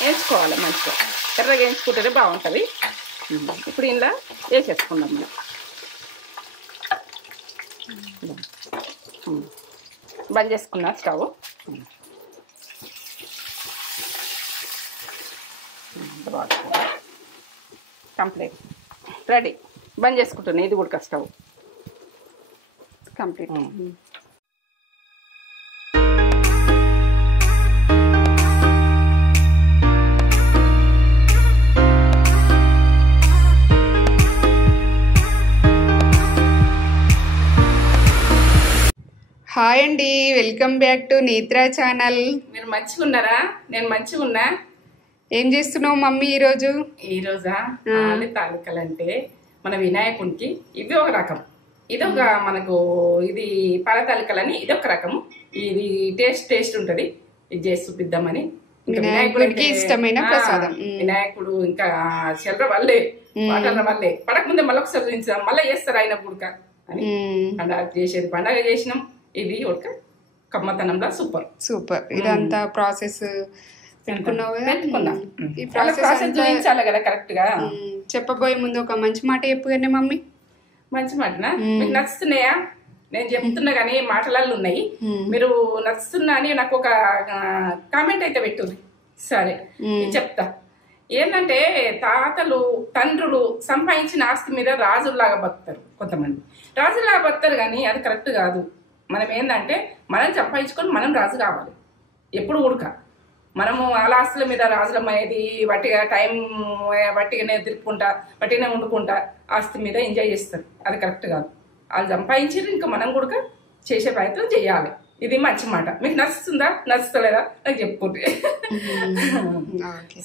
వేయించుకోవాలి మంచిగా. ఎర్రగా వేయించుకుంటేనే బాగుంటుంది. ఇప్పుడు ఇలా వేసేసుకుందాం మనం. బంద్ చేసుకున్నా స్టవ్. Complete ready. బంద్ చేసుకుంటున్నాను. ఇది కూడా స్టవ్ కంప్లీట్. హాయ్ అండి, welcome back to Netra channel. మీరు మంచిగా ఉన్నారా? నేను మంచిగా ఉన్నా. ఏం చేస్తున్నావు మమ్మీ ఈరోజు? ఈరోజా ఆలి తాలికలు అంటే మన వినాయకునికి ఇది ఒక రకం, ఇదొక మనకు ఇది పాల తాలికలని ఇదొక రకం. ఇది టేస్ట్ ఉంటది. ఇది చేసి చూపిద్దామని. వినాయకుడికి ఇష్టమైన ప్రసాదం. వినాయకుడు ఇంకా చెల్లర వల్లే పాటల వల్లే పడకముందే మళ్ళీ ఒకసారి చూపించాం, మళ్ళీ చేస్తారు ఆయన గుడక అని. పండగ చేసేది పండగ చేసినాం. ఇది ఒక కమ్మతనంలో సూపర్ సూపర్. ఇదంతా ప్రాసెస్ చూపించాలి కదా కరెక్ట్ గా. చెప్పబోయే ముందు ఒక మంచి మాట చెప్పుగానే మమ్మీ. మంచి మాటనా? మీకు నచ్చుతున్నాయా? నేను చెప్తున్నా కానీ మాటలలో ఉన్నాయి. మీరు నచ్చుతున్నా అని నాకు ఒక కామెంట్ అయితే పెట్టుది. సరే చెప్తా. ఏంటంటే తాతలు తండ్రులు సంపాదించిన ఆస్తి మీద రాజుల్లాగా బతుకుతారు కొంతమంది. రాజులాగా బతుకుతారు కానీ అది కరెక్ట్ కాదు. మనం ఏంటంటే మనం సంపాదించుకొని మనం రాజు కావాలి ఎప్పుడు ఉడక. మనము వాళ్ళ ఆస్తుల మీద రాజులమయ్యేది వట్టిగా టైం వట్టిగానే తిరుపుకుంటా వట్టిగానే వండుకుంటా ఆస్తి మీద ఎంజాయ్ చేస్తారు. అది కరెక్ట్ కాదు. వాళ్ళు సంపాదించారు, ఇంకా మనం కూడా చేసే ప్రయత్నం చేయాలి. ఇది మంచి మాట. మీకు నచ్చుతుందా నచ్చుతలేదా నాకు చెప్పుకుంటే.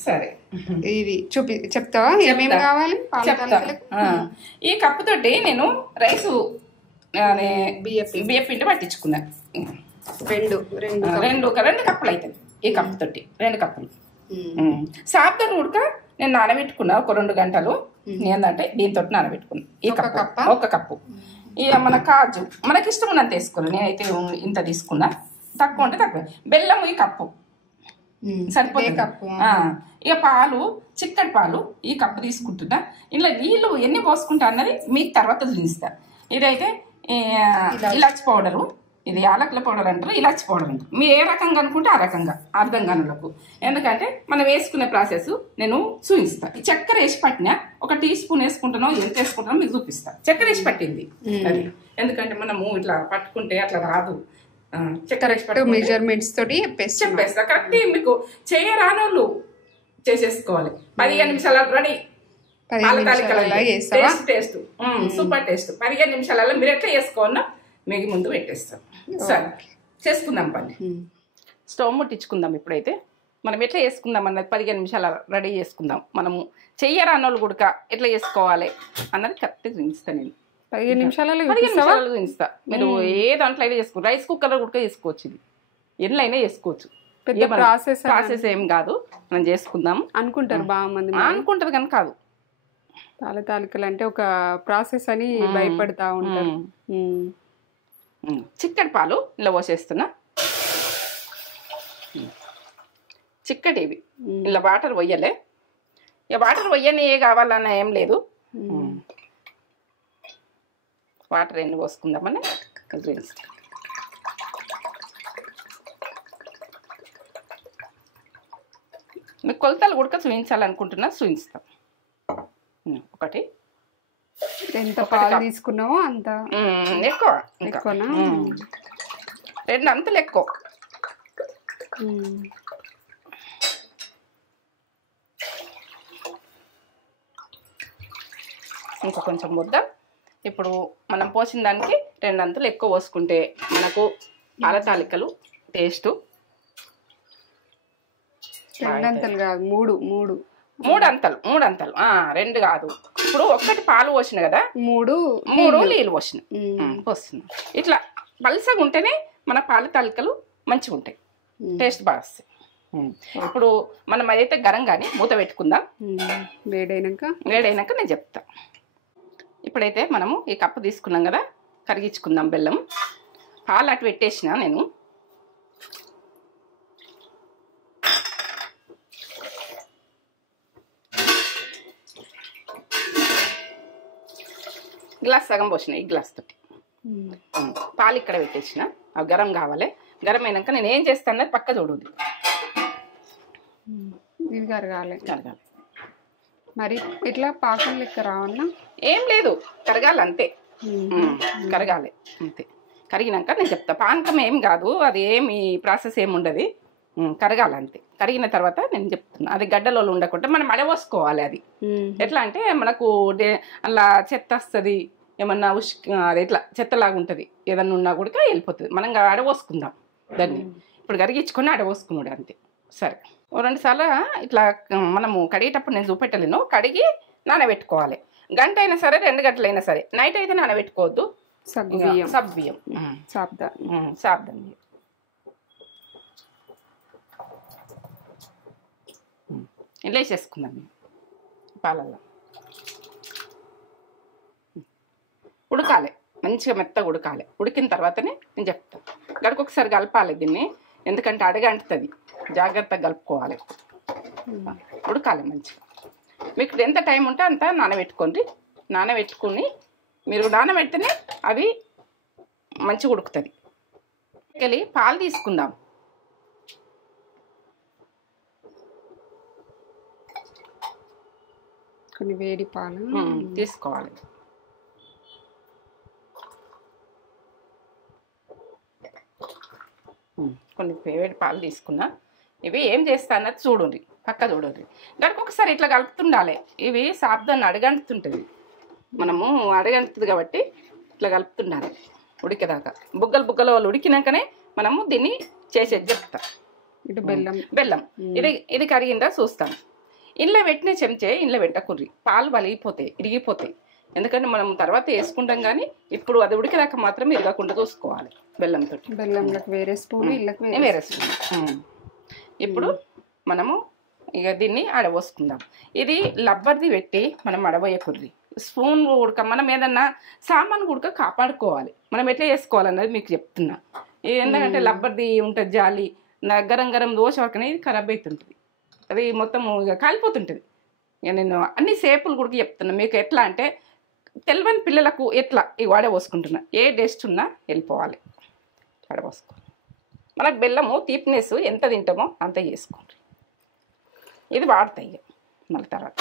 సరే ఇది చెప్తావా ఏమేమి కావాలి? చెప్తా. ఈ కప్పుతోటి నేను రైసు బియ్యం పిండి పట్టించుకున్నాను. రెండు కప్పులు అవుతుంది. ఈ కప్పు తోటి 2 కప్పులు. సాబ్దాన్ ఉడక నేను నానబెట్టుకున్నా ఒక 2 గంటలు. ఏంటంటే దీంతో నానబెట్టుకున్నా. ఈ కప్పు ఒక కప్పు. ఇక మన కాజు మనకి ఇష్టం ఉన్నంత వేసుకోవాలి. నేనైతే ఇంత తీసుకున్నా. తక్కువ ఉంటే తక్కువ. బెల్లం ఈ కప్పు సరిపోతుంది. ఇక పాలు చిక్కటి పాలు ఈ కప్పు తీసుకుంటున్నా. ఇలా నీళ్ళు ఎన్ని పోసుకుంటా అన్నది మీకు తర్వాత చూపిస్తా. ఇదైతే ఇలాచి పౌడరు, ఇది యాలకుల పౌడర్ అంటారు, ఇలాచి పౌడర్ అంటారు. మీరు ఏ రకంగా అనుకుంటే ఆ రకంగా అర్థం కానులకు. ఎందుకంటే మనం వేసుకునే ప్రాసెస్ నేను చూపిస్తా. ఈ చక్కెర వేసి పట్టినా 1 టీ స్పూన్ వేసుకుంటానో ఎంత వేసుకుంటానో మీకు చూపిస్తా. చక్కెర వేసి పట్టింది అది. ఎందుకంటే మనము ఇట్లా పట్టుకుంటే అట్లా రాదు. చక్కెర వేసి పట్టు మెజర్మెంట్స్ తోటి చెప్పేస్తా. కరెక్ట్ మీకు చేయరానోళ్ళు చేసేసుకోవాలి. 15 నిమిషాలు రెడీ. Taste super taste. 15 నిమిషాలలో మీరు ఎట్లా చేసుకోవాలన్నా మీకు ముందు పెట్టేస్తాం. సరే చేసుకుందాం పని. స్టవ్ ముట్టించుకుందాం. ఇప్పుడైతే మనం ఎట్లా చేసుకుందాం అన్నది 15 నిమిషాలు రెడీ చేసుకుందాం. మనము చెయ్యరానోళ్ళు గుడక ఎట్లా చేసుకోవాలి అన్నది కరెక్ట్గా చూపిస్తాను నేను. 15 నిమిషాలలో చూపిస్తా. మీరు ఏ దాంట్లో అయితే చేసుకోవచ్చు. రైస్ కుక్కర్లో గుడక చేసుకోవచ్చు. ఇది ఎట్లయినా చేసుకోవచ్చు. ప్రాసెస్ ఏం కాదు. మనం చేసుకుందాం అనుకుంటారు బాగా మంది. అనుకుంటారు కానీ కాదు. పాల తాలికలు అంటే ఒక ప్రాసెస్ అని భయపడతా ఉంటారు. చిక్కటి పాలు ఇలా పోసేస్తున్నా. చిక్కటి ఇవి ఇలా వాటర్ పోయలే. ఇక వాటర్ పోయని ఏ కావాలన్నా ఏం లేదు. వాటర్ ఎన్ని పోసుకుందామని మీకు కొలతలు కూడా చూపించాలనుకుంటున్నా. చూపిస్తాం. ఒకటి ఎంత పాలు తీసుకున్నావో అంత ఎక్కువనా? 2 అంతలు ఎక్కువ. ఇంకా కొంచెం ముద్ద. ఇప్పుడు మనం పోసిన దానికి 2 అంతలు ఎక్కువ పోసుకుంటే మనకు పాల తాలికలు టేస్ట్. 2 అంతలు కాదు, 3 అంతలు. 2 కాదు. ఇప్పుడు 1 పాలు పోసిన కదా, 3 నీళ్ళు పోస్తున్నా. ఇట్లా పల్సగా ఉంటేనే మన పాల తాలికలు మంచిగా ఉంటాయి, టేస్ట్ బాగా వస్తాయి. ఇప్పుడు మనం అదైతే గరంగానే మూత పెట్టుకుందాం. వేడైనాక నేను చెప్తా. ఇప్పుడైతే మనము ఈ కప్పు తీసుకున్నాం కదా, కరిగించుకుందాం బెల్లం. పాలు అటు పెట్టేసిన. నేను గ్లాస్ సగం పోసిన ఈ గ్లాస్ తోటి పాలు ఇక్కడ పెట్టేసిన అవి గరం కావాలి. గరం అయినాక నేను ఏం చేస్తాను పక్క చూడదు. ఇది కరగాలి. మరి ఇట్లా పాకం లెక్క రావన్నా ఏం లేదు, కరగాలి అంతే. కరగాలి అంతే. కరిగినాక నేను చెప్తా. పానకం ఏం కాదు, అది ఏమి ప్రాసెస్ ఏమి ఉండదు, కరగాలి అంతే. కరిగిన తర్వాత నేను చెప్తున్నా. అది గడ్డలో ఉండకుండా మనం అడవోసుకోవాలి. అది ఎట్లా అంటే మనకు అలా చెత్త వస్తుంది, ఏమన్నా అది ఎట్లా చెత్తలాగా ఉంటుంది, ఏదన్నా ఉన్నా కూడా వెళ్ళిపోతుంది. మనం అడవోసుకుందాం దాన్ని. ఇప్పుడు కరిగించుకొని అడవోసుకున్నాడు అంతే. సరే, 2 సార్లు ఇట్లా మనము కడిగేటప్పుడు నేను చూపెట్టలేను. కడిగి నానబెట్టుకోవాలి. గంట అయినా సరే 2 గంటలైనా సరే. నైట్ అయితే నానబెట్టుకోవద్దు. సబ్బియ్యం సాబ్దాన్ ఇలా వేసేసుకుందాం పాలల్లో. ఉడకాలి, మంచిగా మెత్తగా ఉడకాలి. ఉడికిన తర్వాతనే నేను చెప్తాను. గడకొకసారి కలపాలి దీన్ని, ఎందుకంటే అడగంటుతుంది. జాగ్రత్తగా కలుపుకోవాలి. ఉడకాలి మంచిగా. మీకు ఎంత టైం ఉంటే అంత నానబెట్టుకోండి. నానబెట్టుకుని మీరు నానబెడితేనే అవి మంచిగా ఉడుకుతుంది. వెళ్ళి పాలు తీసుకుందాం. కొన్ని వేడి పాలు తీసుకోవాలి. కొన్ని వేడి పాలు తీసుకున్నా. ఇవి ఏం చేస్తా అన్నది చూడండి, పక్క చూడండి. దానికి ఒకసారి ఇట్లా కలుపుతుండాలి. ఇవి సాబ్దాన్ని అడగంటుతుంటుంది, మనము అడగంటుతుంది కాబట్టి ఇట్లా కలుపుతుండాలి ఉడికేదాకా. బుగ్గలు బుగ్గల వాళ్ళు ఉడికినాకనే మనము దీన్ని చేసేది చెప్తాం. ఇటు బెల్లం బెల్లం ఇది కరిగిందా చూస్తాను. ఇంట్లో పెట్టిన చెంచే ఇంట్లో పెట్టకుర్రి, పాలు వలిగిపోతాయి, ఇరిగిపోతాయి. ఎందుకంటే మనం తర్వాత వేసుకుంటాం, కానీ ఇప్పుడు అది ఉడికేదాకా మాత్రం ఇరగకుండా చూసుకోవాలి. బెల్లంతో బెల్లంలోకి వేరే స్పూన్, ఇళ్ళకి వేరే స్పూన్. ఇప్పుడు మనము ఇక దీన్ని అడబోసుకుందాం. ఇది లబ్బర్ది పెట్టి మనం అడబోయకుర్రి. స్పూన్ ఉడక మనం ఏదన్నా సామాను ఉడక కాపాడుకోవాలి. మనం ఎట్లా చేసుకోవాలన్నది మీకు చెప్తున్నా. ఎందుకంటే లబ్బర్ది ఉంటుంది జాలి, గరం గరం దోశ వరకనే ఇది ఖరాబ్ అవుతుంటుంది. అది మొత్తం ఇక కాలిపోతుంటుంది. ఇక నేను అన్ని సేపులు కూడా చెప్తున్నా మీకు. ఎట్లా అంటే తెలివని పిల్లలకు ఎట్లా ఈ వడబోసుకుంటున్నా, ఏ టేస్ట్ ఉన్నా వెళ్ళిపోవాలి. వడబోసుకోవాలి. మనకు బెల్లము తీపినెస్ ఎంత తింటామో అంత చేసుకోండి. ఇది వాడతాయి ఇక మళ్ళీ తర్వాత.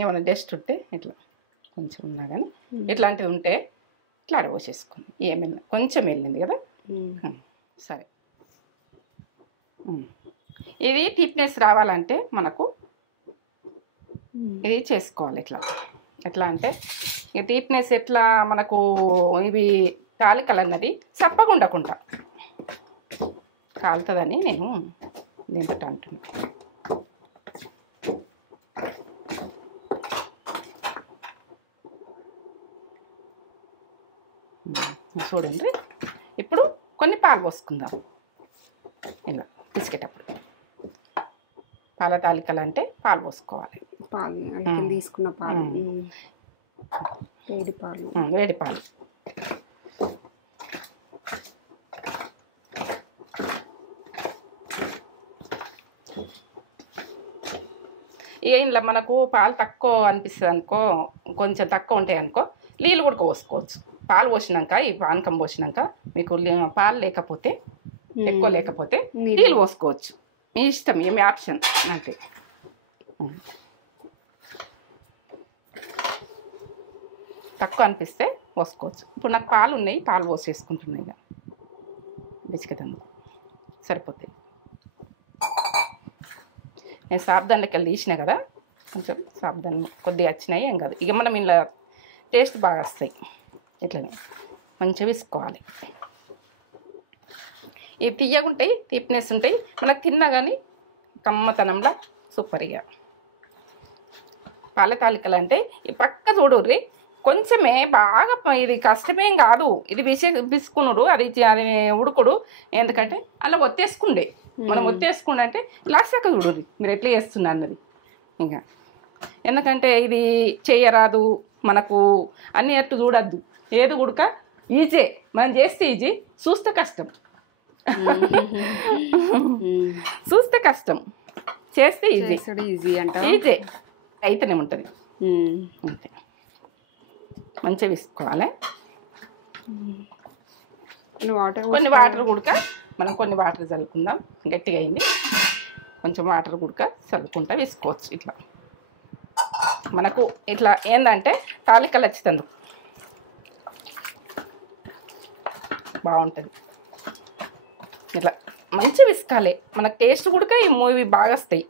ఏమైనా టేస్ట్ ఉంటే ఇట్లా కొంచెం ఉన్నా కానీ ఇట్లాంటిది ఉంటే ఇట్లా అడబోసేసుకోండి. ఏమైనా కొంచెం వెళ్ళింది కదా. సరే, ఇది థిక్నెస్ రావాలంటే మనకు ఇది చేసుకోవాలి. ఇట్లా ఎట్లా అంటే ఈ థిక్నెస్ ఎట్లా మనకు ఇవి తాలికలు అన్నది చప్పగా ఉండకుండా కాలుతుందని నేను దీంతో అంటున్నాను. చూడండి. ఇప్పుడు కొన్ని పాలు పోసుకుందాం. ఇలా పిసికేటప్పుడు పాల తాలికలు అంటే పాలు పోసుకోవాలి. పాలు తీసుకున్న పాలు, వేడి పాలు. వేడి పాలు ఇలా మనకు పాలు తక్కువ అనిపిస్తుంది అనుకో, కొంచెం తక్కువ ఉంటాయి అనుకో, నీళ్ళు కూడా పోసుకోవచ్చు. పాలు పోసినాక ఈ పానకం పోసినాక మీకు పాలు లేకపోతే ఎక్కువ లేకపోతే నీళ్ళు పోసుకోవచ్చు. మీ ఇష్టం, ఏమి ఆప్షన్ అంతే. తక్కువ అనిపిస్తే పోసుకోవచ్చు. ఇప్పుడు నాకు పాలు ఉన్నాయి, పాలు పోసేసుకుంటున్నాయి. ఇక బిస్కెట్ సరిపోతాయి. నేను సాబ్దాన్లకి వెళ్ళి తీసిన కదా, కొంచెం సాబ్దాన్ కొద్దిగా వచ్చినాయి, ఏం కాదు. ఇక మనం ఇలా టేస్ట్ బాగా వస్తాయి. ఇట్లనే మంచిగా వేసుకోవాలి. ఇవి తీయగా ఉంటాయి, తీపినెస్ ఉంటాయి. మనకు తిన్నా కానీ కమ్మతనంలా సూపర్. ఇక పాల తాలికలు అంటే ఈ పక్క చూడుర్రి, కొంచెమే బాగా, ఇది కష్టమేం కాదు. ఇది బిసుకునుడు, అది ఉడుకుడు. ఎందుకంటే అలా ఒత్తేసుకుండే, మనం ఒత్తేసుకుండే అంటే లాస్ట్ దాకా చూడుర్రి మీరు ఎట్లా చేస్తున్నా అన్నది. ఇంకా ఎందుకంటే ఇది చేయరాదు మనకు అన్ని అట్టు చూడద్దు. ఏది ఉడక ఈజీ, మనం చేస్తే ఈజీ, చూస్తే కష్టం. చూస్తే కష్టం, చేస్తే ఈజీ. ఈజీ అంటే ఈజీ అయితేనే ఉంటుంది అంతే. మంచిగా విసుకోవాలి. కొన్ని వాటర్ ఉడక మనం కొన్ని వాటర్ చల్లుకుందాం. గట్టిగా అయింది, కొంచెం వాటర్ ఉడక చల్లుకుంటా వేసుకోవచ్చు. ఇట్లా మనకు ఇట్లా ఏంటంటే తాలికలు వచ్చేందు బాగుంటుంది. ఇట్లా మంచి విసుకాలి. మనకు టేస్ట్ కూడా ఈ మూవీ బాగా వస్తాయి.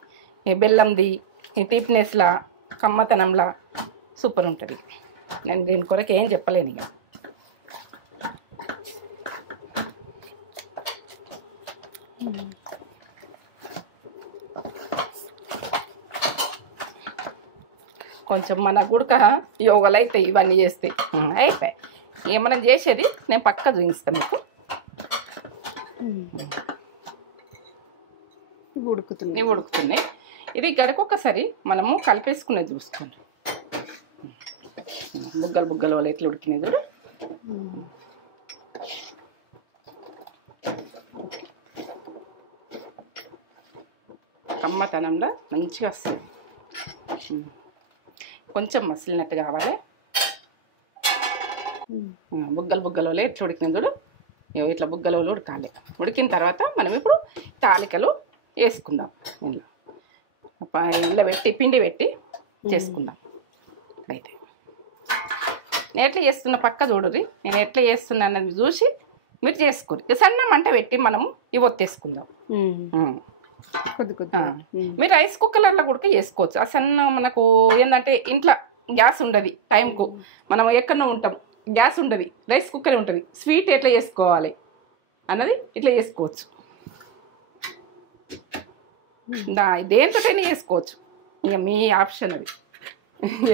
ఈ బెల్లంది ఈ టీప్నెస్లా కమ్మతనంలా సూపర్ ఉంటుంది. నేను దీని కొరకు ఏం చెప్పలేను ఇక. కొంచెం మన గుడక యోగాలు అవుతాయి ఇవన్నీ చేస్తే అయిపోయి. ఇక మనం చేసేది నేను పక్క చూపిస్తాను మీకు. ఉడుకుతున్నాయి. ఇది గడకొకసారి మనము కలిపేసుకునేది చూసుకోండి. బుగ్గలు బుగ్గలు వాళ్ళు ఎట్లా ఉడికినాయి చూడు. కమ్మతనంలో మంచిగా వస్తుంది. కొంచెం మసిలినట్టు కావాలి. బుగ్గలు బుగ్గలు వాళ్ళు ఎట్లా ఉడికినాయి చూడు. ఇట్లా బుగ్గలు ఉడకాలి. ఉడికిన తర్వాత మనం ఇప్పుడు తాలికలు వేసుకుందాం. ఇంట్లో పెట్టి పిండి పెట్టి చేసుకుందాం. అయితే నేను ఎట్లా చేస్తున్నా పక్క చూడరి. నేను ఎట్లా చేస్తున్నా అన్నది చూసి మీరు చేసుకోరు. సన్న మంట పెట్టి మనము ఇవి ఒత్తేసుకుందాం. మీరు రైస్ కుక్కర్లో కూడా చేసుకోవచ్చు. ఆ సన్న మనకు ఏంటంటే ఇంట్లో గ్యాస్ ఉండదు టైంకు, మనం ఎక్కడో ఉంటాం, గ్యాస్ ఉండదు, రైస్ కుక్కర్ ఉంటుంది. స్వీట్ ఎట్లా చేసుకోవాలి అన్నది ఇట్లా చేసుకోవచ్చు. దేంతోటైనా చేసుకోవచ్చు. ఇక మీ ఆప్షన్ అది.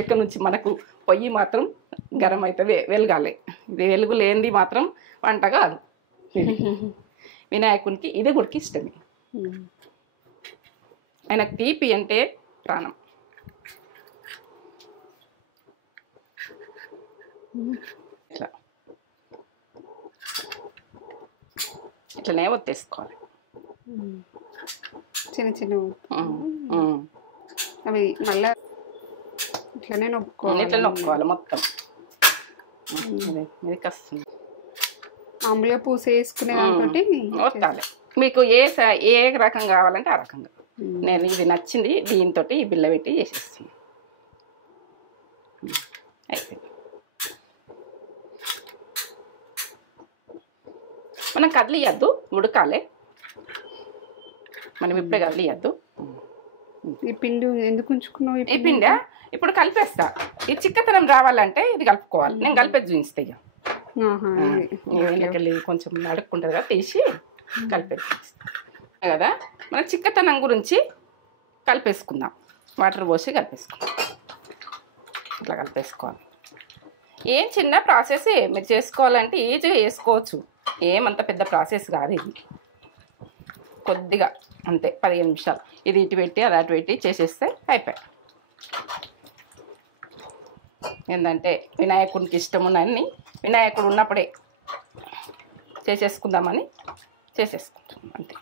ఎక్కడి నుంచి మనకు పొయ్యి మాత్రం గరం అవుతుంది, వెలగాలి. ఇది వెలుగు లేనిది మాత్రం వంట కాదు. వినాయకునికి ఇది కూడా ఇష్టమే. ఆయనకు తీపి అంటే ప్రాణం. ఇట్లా ఇట్లనే ఒత్తేసుకోవాలి. చిన్న చిన్న అవి మళ్ళీ ఇట్లనే నొక్కోవాలి మొత్తం. ఇది కస్తుంది. మామూలుగా పూస వేసుకునే దాంతో ఒత్తాలి. మీకు ఏ రకం కావాలంటే ఆ రకంగా. నేను ఇది నచ్చింది దీంతో ఈ బిల్ల పెట్టి చేసేస్తాను. అయితే మనం కదిలియద్దు, ఉడకాలి. మనం ఇప్పుడే కదిలియద్దు. ఈ పిండి ఎందుకు ఉంచుకున్నావు? ఈ పిండి ఇప్పుడు కలిపేస్తా. ఈ చిక్కతనం రావాలంటే ఇది కలుపుకోవాలి. నేను కలిపేది చూపిస్తా. ఇక కొంచెం అడుక్కుంటుంది కదా, తీసి కలిపేది కదా. మనం చిక్కతనం గురించి కలిపేసుకుందాం. వాటర్ పోసి కలిపేసుకుందాం. ఇట్లా కలిపేసుకోవాలి. ఏం చిన్న ప్రాసెస్ మీరు చేసుకోవాలంటే ఈజీగా చేసుకోవచ్చు. ఏమంత పెద్ద ప్రాసెస్ కాదు ఇది. కొద్దిగా అంతే 15 నిమిషాలు. ఇది ఇటు పెట్టి అది అటు పెట్టి చేసేస్తే అయిపోయి. ఏంటంటే వినాయకుడికి ఇష్టమునని వినాయకుడు ఉన్నప్పుడే చేసేసుకుందామని చేసేసుకుంటాం అంతే.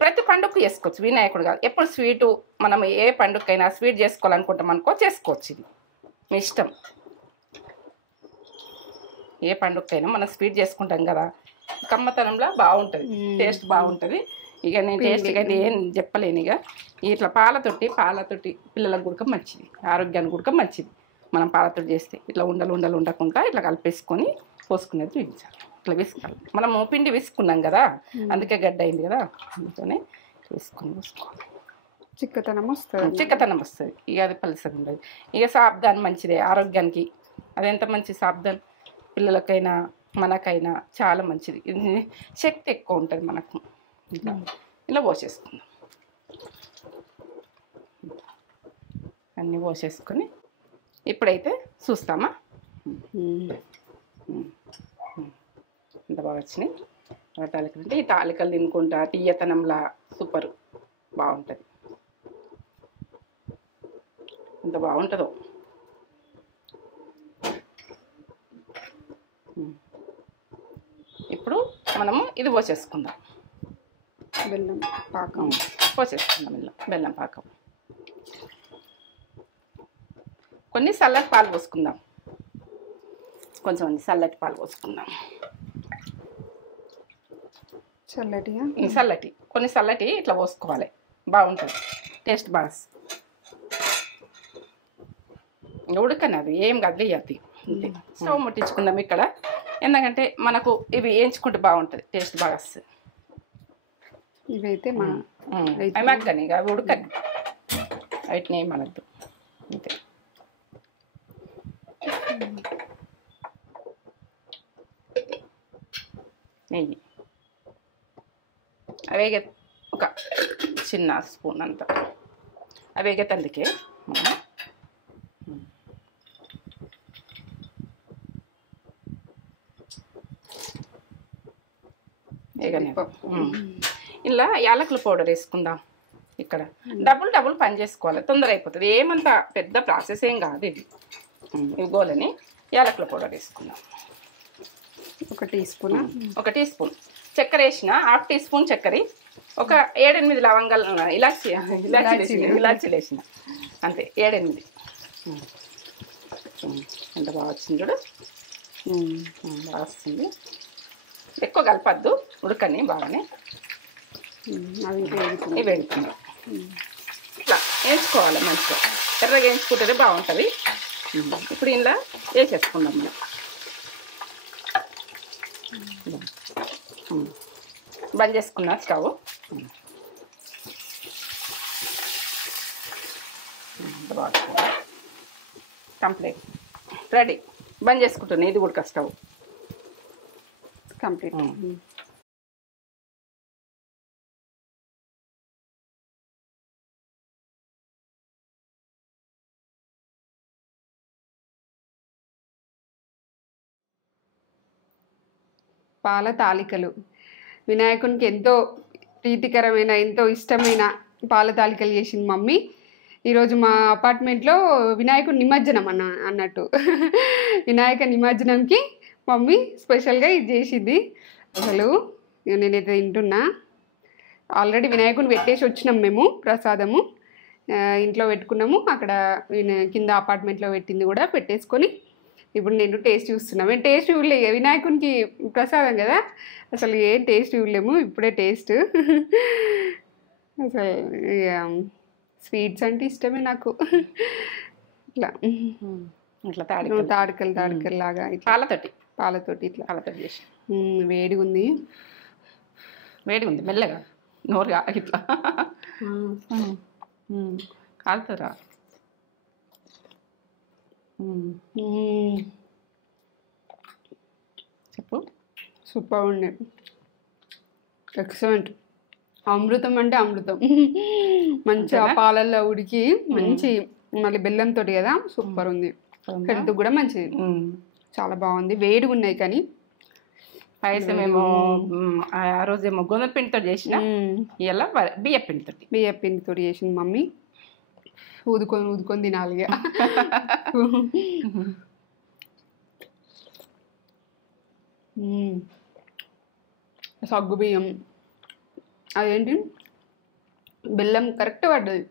ప్రతి పండుగకు చేసుకోవచ్చు. వినాయకుడు కాదు, ఎప్పుడు స్వీటు మనం ఏ పండుగకైనా స్వీట్ చేసుకోవాలనుకుంటాం అనుకో చేసుకోవచ్చు. ఇది మీ ఇష్టం. ఏ పండుగకైనా మనం స్వీట్ చేసుకుంటాం కదా, కమ్మతనంలో బాగుంటుంది, టేస్ట్ బాగుంటుంది. ఇక నేను టేస్ట్గా అయితే ఏం చెప్పలేను. ఇక ఇట్లా పాలతోటి పిల్లలకు కూడా మంచిది, ఆరోగ్యానికి కూడా మంచిది. మనం పాలతోటి చేస్తే ఇట్లా ఉండలు ఉండకుండా ఇట్లా కలిపేసుకొని పోసుకునేది చూపించాలి. ఇట్లా విసుకోవాలి. మనము పిండి విసుకున్నాం కదా, అందుకే గడ్డ అయింది కదా, అందుకనే వేసుకోవాలి. చిక్కతనం వస్తుంది. ఇక అది పలసగా ఉండదు. ఇక సాబ్దాన్ మంచిదే ఆరోగ్యానికి. అదెంత మంచి సాబ్దాన్ పిల్లలకైనా మనకైనా చాలా మంచిది. ఇది శక్తి ఎక్కువ ఉంటుంది మనకు. ఇలా పోసేసుకుందాం. అన్నీ పోసేసుకొని ఇప్పుడైతే చూస్తామా ఎంత బాగా వచ్చినాయి తాలికలు. అంటే ఈ తాలికలు తినుకుంటా తీయతనంలా సూపర్ బాగుంటుంది. ఎంత బాగుంటుందో. ఇప్పుడు మనము ఇది పోసేసుకుందాం. బెల్లం పాకం పోసేసుకుందాం. బెల్లం పాకం. కొన్ని చల్లటి పాలు పోసుకుందాం. కొంచెం చల్లటి పాలు పోసుకుందాం. చల్లటిగా చల్లటి కొన్ని చల్లటి ఇట్లా పోసుకోవాలి, బాగుంటుంది టేస్ట్ బాగా. ఉడకనది ఏం కదిలియద్ది అంతే. స్టవ్ ముట్టించుకుందాం ఇక్కడ, ఎందుకంటే మనకు ఇవి వేయించుకుంటే బాగుంటుంది, టేస్ట్ బాగా వస్తుంది. ఇవైతే మన మగ్గని అవి ఉడకని, వాటిని ఏమనద్దు అంతే. నెయ్యి అవేగే ఒక చిన్న స్పూన్ అంత అవేగే తందుకే ఇలా యాలకుల పౌడర్ వేసుకుందాం. ఇక్కడ డబుల్ పని చేసుకోవాలి, తొందర అయిపోతుంది. ఏమంత పెద్ద ప్రాసెస్ ఏం కాదు ఇది. గోలని యాలకుల పౌడర్ వేసుకుందాం. 1 టీ స్పూన్. 1 టీ స్పూన్ చక్కెర వేసిన, 1/2 టీ స్పూన్ చక్కెర, ఒక 7-8 లవంగాలు ఇలాచీలు వేసిన అంతే. 7-8 ఎంత బాగా వచ్చింది చూడు, బాగా వస్తుంది. ఎక్కువ కలపద్దు, ఉడకని బాగానే. అవి వేడుతుంది ఇట్లా వేయించుకోవాలి మంచిగా, ఎర్రగా వేయించుకుంటేనే బాగుంటుంది. ఇప్పుడు ఇలా వేసేసుకుందాం మనం. బంద్ చేసుకున్నా స్టవ్. Complete ready. బంద్ చేసుకుంటున్నాయి, ఇది కూడా స్టవ్ కంప్లీట్. పాల తాలికలు వినాయకునికి ఎంతో ప్రీతికరమైన, ఎంతో ఇష్టమైన పాల తాలికలు చేసింది మమ్మీ. ఈరోజు మా అపార్ట్మెంట్లో వినాయకుడి నిమజ్జనం అన్నట్టు వినాయక నిమజ్జనంకి మమ్మీ స్పెషల్గా ఇది చేసింది. అసలు నేనైతే తింటున్నా. ఆల్రెడీ వినాయకుడిని పెట్టేసి వచ్చినాం మేము, ప్రసాదము ఇంట్లో పెట్టుకున్నాము. అక్కడ కింద అపార్ట్మెంట్లో పెట్టింది కూడా పెట్టేసుకొని ఇప్పుడు నేను టేస్ట్ చూస్తున్నా. మేము టేస్ట్ చూడలే, వినాయకునికి ప్రసాదం కదా, అసలు ఏం టేస్ట్ చూడలేము. ఇప్పుడే టేస్ట్. అసలు స్వీట్స్ అంటే ఇష్టమే నాకు. ఇట్లా ఇట్లా తాడికలు లాగా పాలతోటి ఇట్లా చేసి వేడిగా ఉంది మెల్లగా నోరుగా ఇట్లా కాలుతుందిరా. చెప్పు. సూపర్ ఉండే, ఎక్సలెంట్. అమృతం అంటే అమృతం. మంచిగా పాలల్లో ఉడికి మంచి, మళ్ళీ బెల్లంతో కదా, సూపర్ ఉంది. హెల్త్ కూడా మంచిది, చాలా బాగుంది. వేడిగా ఉన్నాయి. కానీ పాయసం ఏమో ఆ రోజేమో గోధుమ పిండితో చేసిన, ఇలా బియ్య పిండితో చేసింది మమ్మీ. ఊదుకొని తినాలి. సగ్గు బియ్యం అదేంటి బెల్లం కరెక్ట్ పడ్డది,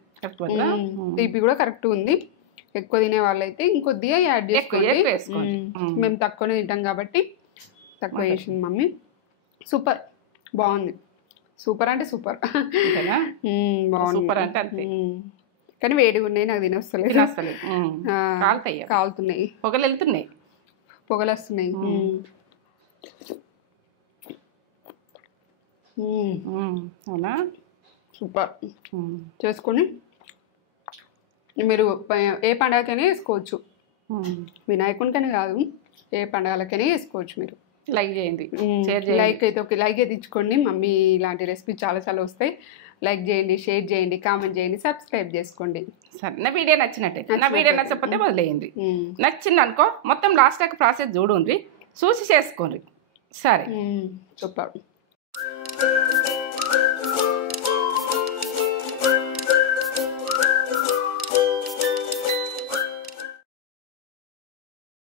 తీపి కూడా కరెక్ట్ ఉంది. ఎక్కువ తినే వాళ్ళైతే ఇంకొద్దిగా యాడ్ చేసుకోండి. మేము తక్కువనే తింటాం కాబట్టి తక్కువ చేసింది మమ్మీ. సూపర్ బాగుంది. సూపర్ అంటే సూపర్ బాగుంది. కానీ వేడిగా ఉన్నాయి, నాకు తినొస్తలేదు. కాలుతున్నాయి, పొగలు వస్తున్నాయి. అవునా, సూపర్. చేసుకొని మీరు ఏ పండగకైనా వేసుకోవచ్చు, వినాయకునికని కాదు, ఏ పండగలకైనా వేసుకోవచ్చు. మీరు లైక్ చేయండి, లైక్ అయితే ఒక లైక్ అయితే ఇచ్చుకోండి. మమ్మీ ఇలాంటి రెసిపీ చాలా వస్తాయి. లైక్ చేయండి, షేర్ చేయండి, కామెంట్ చేయండి, సబ్స్క్రైబ్ చేసుకోండి. సరే, నా వీడియో నచ్చినట్టయితే, నా వీడియో నచ్చకపోతే వదిలేయండి. నచ్చింది అనుకో మొత్తం లాస్ట్ దాకా ప్రాసెస్ చూడండి, చూసి చేసుకోండి. సరే, సూపర్.